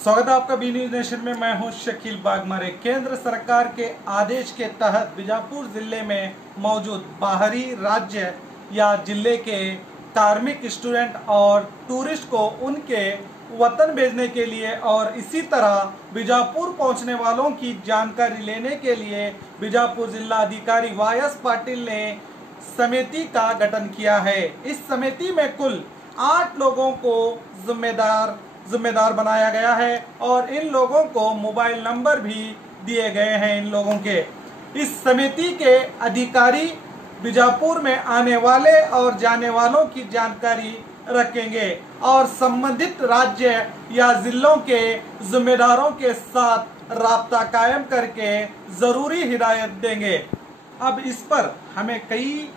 स्वागत है आपका बी न्यूज नेशन में। मैं हूं शकील बागमारे। केंद्र सरकार के आदेश के तहत बीजापुर जिले में मौजूद बाहरी राज्य या जिले के कार्मिक स्टूडेंट और टूरिस्ट को उनके वतन भेजने के लिए और इसी तरह बीजापुर पहुंचने वालों की जानकारी लेने के लिए बीजापुर जिला अधिकारी वायस पाटिल ने समिति का गठन किया है। इस समिति में कुल 8 लोगों को जिम्मेदार बनाया गया है और इन लोगों को मोबाइल नंबर भी दिए गए हैं। इन लोगों के इस समिति के अधिकारी बीजापुर में आने वाले और जाने वालों की जानकारी रखेंगे और संबंधित राज्य या जिलों के जिम्मेदारों के साथ राब्ता कायम करके जरूरी हिदायत देंगे। अब इस पर हमें कई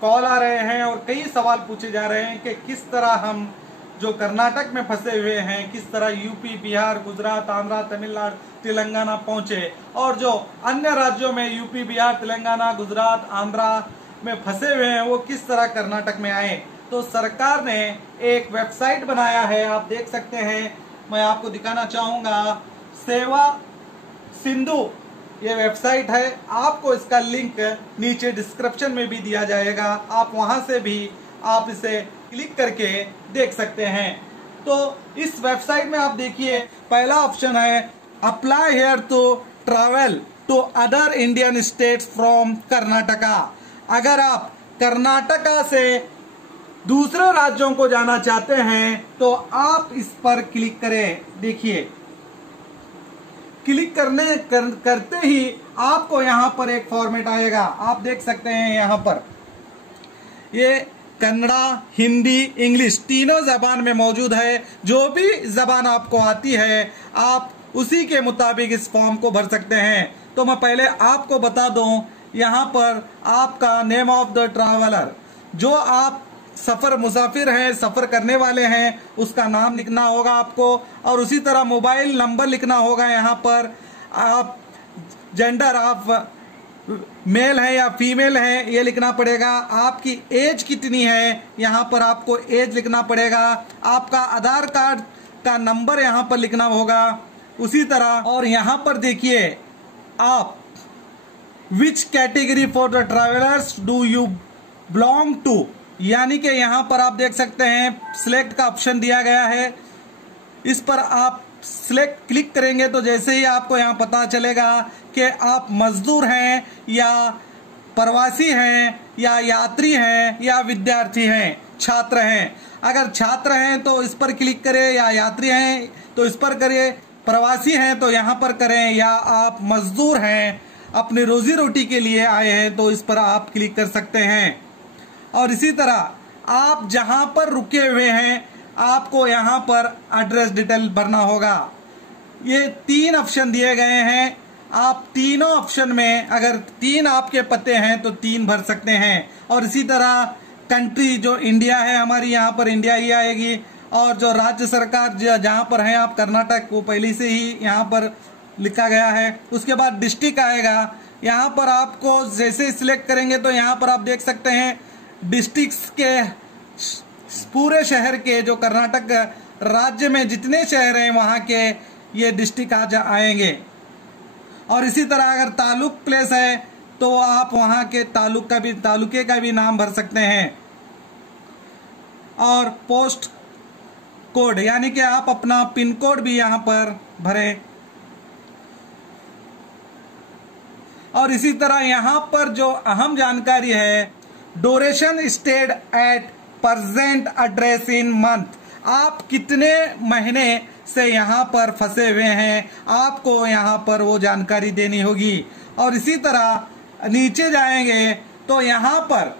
कॉल आ रहे हैं और कई सवाल पूछे जा रहे हैं कि किस तरह हम जो कर्नाटक में फंसे हुए हैं किस तरह यूपी, बिहार, गुजरात, आंध्रा, तमिलनाडु, तेलंगाना पहुंचे और जो अन्य राज्यों में यूपी, बिहार, तेलंगाना, गुजरात, आंध्रा में फंसे हुए हैं वो किस तरह कर्नाटक में आए। तो सरकार ने एक वेबसाइट बनाया है, आप देख सकते हैं। मैं आपको दिखाना चाहूंगा, सेवा सिंधु ये वेबसाइट है। आपको इसका लिंक नीचे डिस्क्रिप्शन में भी दिया जाएगा, आप वहां से भी आप इसे क्लिक करके देख सकते हैं। तो इस वेबसाइट में आप देखिए, पहला ऑप्शन है apply here to travel to other Indian states from Karnataka. अगर आप कर्नाटका से दूसरे राज्यों को जाना चाहते हैं तो आप इस पर क्लिक करें। देखिए, क्लिक करते ही आपको यहां पर एक फॉर्मेट आएगा, आप देख सकते हैं। यहां पर ये कन्नड़ा, हिंदी, इंग्लिश तीनों जबान में मौजूद है। जो भी जबान आपको आती है आप उसी के मुताबिक इस फॉर्म को भर सकते हैं। तो मैं पहले आपको बता दूं, यहाँ पर आपका नेम ऑफ द ट्रैवलर, जो आप मुसाफिर हैं, सफर करने वाले हैं, उसका नाम लिखना होगा आपको और उसी तरह मोबाइल नंबर लिखना होगा। यहाँ पर आप जेंडर, आप मेल है या फीमेल है ये लिखना पड़ेगा। आपकी एज कितनी है यहाँ पर आपको एज लिखना पड़ेगा। आपका आधार कार्ड का नंबर यहाँ पर लिखना होगा उसी तरह। और यहाँ पर देखिए, आप which category for the travellers do you belong to, यानी कि यहाँ पर आप देख सकते हैं सिलेक्ट का ऑप्शन दिया गया है। इस पर आप सिलेक्ट क्लिक करेंगे तो जैसे ही आपको यहाँ पता चलेगा कि आप मजदूर हैं या प्रवासी हैं या यात्री हैं या विद्यार्थी हैं, छात्र हैं। अगर छात्र हैं तो इस पर क्लिक करें, या यात्री हैं तो इस पर करें, प्रवासी हैं तो यहाँ पर करें, या आप मजदूर हैं अपने रोजी रोटी के लिए आए हैं तो इस पर आप क्लिक कर सकते हैं। और इसी तरह आप जहां पर रुके हुए हैं आपको यहां पर एड्रेस डिटेल भरना होगा। ये 3 ऑप्शन दिए गए हैं। आप तीनों ऑप्शन में अगर 3 आपके पते हैं तो 3 भर सकते हैं। और इसी तरह कंट्री जो इंडिया है हमारी, यहाँ पर इंडिया ही आएगी। और जो राज्य सरकार जहां पर है आप कर्नाटक, वो पहले से ही यहाँ पर लिखा गया है। उसके बाद डिस्ट्रिक्ट आएगा। यहाँ पर आपको जैसे सिलेक्ट करेंगे तो यहाँ पर आप देख सकते हैं डिस्ट्रिक्ट्स के पूरे शहर के, जो कर्नाटक राज्य में जितने शहर हैं वहां के ये डिस्ट्रिक्ट आएंगे। और इसी तरह अगर तालुक प्लेस है तो आप वहां के तालुके का भी नाम भर सकते हैं। और पोस्ट कोड, यानी कि आप अपना पिन कोड भी यहां पर भरें। और इसी तरह यहां पर जो अहम जानकारी है, duration stayed at present address in month, आप कितने महीने से यहाँ पर फंसे हुए हैं आपको यहाँ पर वो जानकारी देनी होगी। और इसी तरह नीचे जाएंगे तो यहाँ पर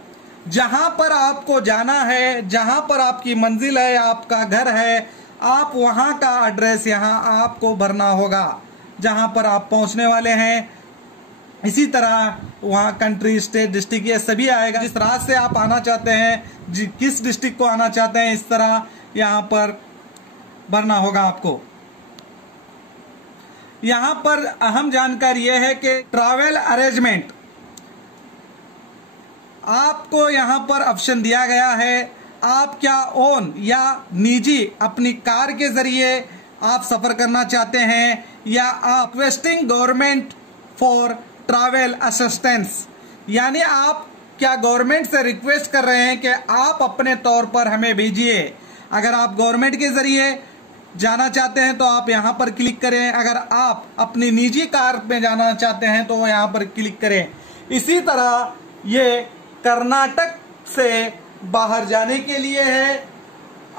जहाँ पर आपको जाना है, जहाँ पर आपकी मंजिल है, आपका घर है, आप वहाँ का एड्रेस यहाँ आपको भरना होगा जहाँ पर आप पहुँचने वाले हैं। इसी तरह वहाँ कंट्री, स्टेट, डिस्ट्रिक्ट ये सभी आएगा। जिस राज्य से आप आना चाहते हैं, किस डिस्ट्रिक्ट को आना चाहते हैं, इस तरह यहाँ पर भरना होगा आपको। यहाँ पर अहम जानकारी यह है कि ट्रैवल अरेंजमेंट, आपको यहाँ पर ऑप्शन दिया गया है। आप क्या ओन या निजी अपनी कार के जरिए आप सफर करना चाहते हैं या आप requesting government for travel assistance, यानी आप क्या गवर्नमेंट से रिक्वेस्ट कर रहे हैं कि आप अपने तौर पर हमें भेजिए। अगर आप गवर्नमेंट के जरिए जाना चाहते हैं तो आप यहां पर क्लिक करें, अगर आप अपनी निजी कार में जाना चाहते हैं तो यहां पर क्लिक करें। इसी तरह ये कर्नाटक से बाहर जाने के लिए है,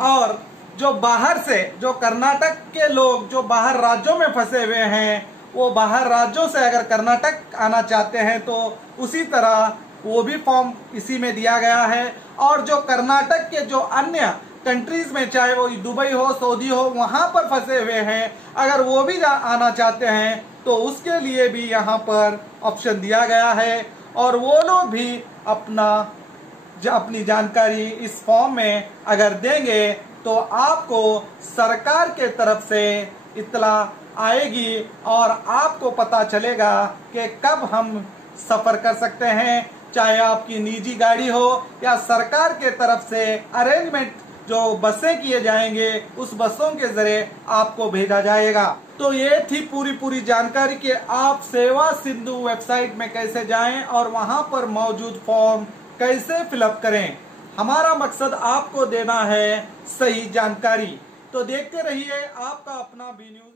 और जो बाहर से, जो कर्नाटक के लोग जो बाहर राज्यों में फंसे हुए हैं, वो बाहर राज्यों से अगर कर्नाटक आना चाहते हैं तो उसी तरह वो भी फॉर्म इसी में दिया गया है। और जो कर्नाटक के जो अन्य कंट्रीज में, चाहे वो दुबई हो, सऊदी हो, वहां पर फंसे हुए हैं, अगर वो भी आना चाहते हैं तो उसके लिए भी यहाँ पर ऑप्शन दिया गया है, और वो लोग भी अपनी जानकारी इस फॉर्म में अगर देंगे तो आपको सरकार के तरफ से इत्तला आएगी और आपको पता चलेगा कि कब हम सफर कर सकते हैं, चाहे आपकी निजी गाड़ी हो या सरकार के तरफ से अरेंजमेंट जो बसें किए जाएंगे उस बसों के जरिए आपको भेजा जाएगा। तो ये थी पूरी जानकारी कि आप सेवा सिंधु वेबसाइट में कैसे जाएं और वहां पर मौजूद फॉर्म कैसे फिलअप करें। हमारा मकसद आपको देना है सही जानकारी। तो देखते रहिए आपका अपना बी न्यूज।